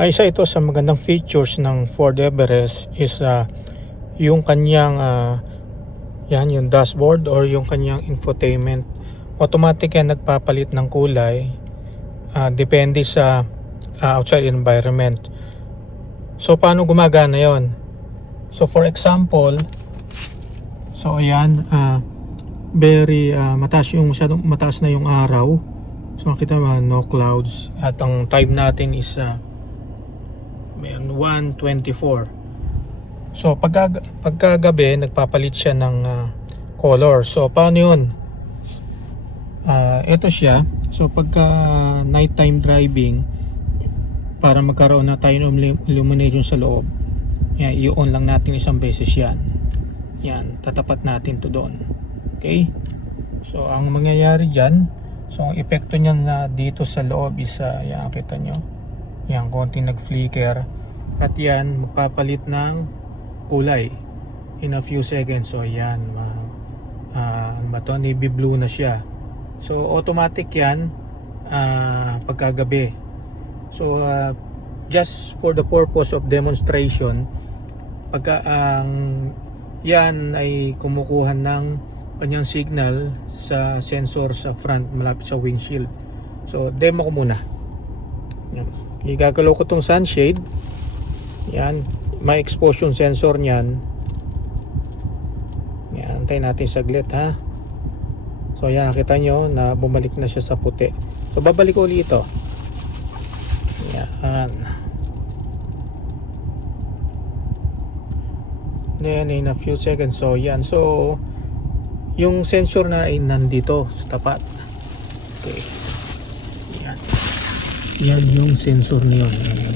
Isa ito sa magandang features ng Ford Everest is yung kanyang yung dashboard or yung kanyang infotainment. Automatic yan nagpapalit ng kulay depende sa outside environment. So paano gumagana yon? So for example, so ayan, very masyadong mataas na yung araw. So makita mo, no clouds, at ang time natin is 1:24. So pagkagabi nagpapalit siya ng color. So paano yun? Ito siya. So pagka nighttime driving, para magkaroon na tayo ng illumination sa loob, yan, i-on lang natin isang beses yan. Yan, tatapat natin to doon. Okay? So ang mangyayari dyan, so ang epekto niyan na dito sa loob is yan, kita nyo, yan, konting nag-flicker, at yan, magpapalit ng kulay in a few seconds. So yan, navy blue na siya. So automatic yan pagkagabi. So just for the purpose of demonstration, pagka yan ay kumukuha ng kanyang signal sa sensor sa front malapit sa windshield. So demo ko muna. Yan. Igagalaw ko tong sunshade. Yan, may exposure sensor niyan. Yan, antayin natin saglit ha. So yan, nakita nyo na bumalik na siya sa puti. So babalik ko ulit ito. Yan. Then in a few seconds, so yan. So yung sensor na ay nandito sa tapat. Okay. Yan. Yan yung sensor niyo.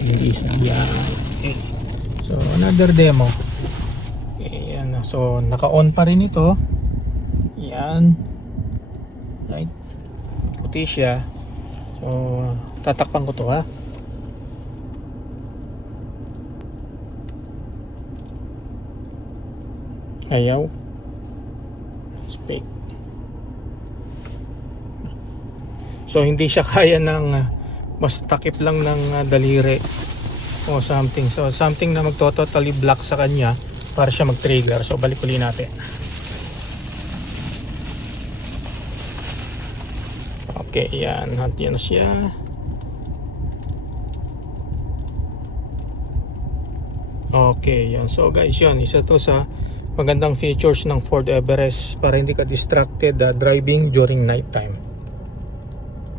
Hindi siya. Yan. Okay. So another demo. Okay, yan. So naka-on pa rin ito. Yan. Right. Puti siya. So tatakpan ko to ha. Ayaw. Speak. So hindi siya kaya ng mas takip lang ng daliri o something. So something na magto-totally block sa kanya para siya mag-trigger. So balik ulit natin. Okay, yan. Yan na siya. Okay, yan. So guys, yun. Isa to sa magandang features ng Ford Everest para hindi ka distracted driving during night time.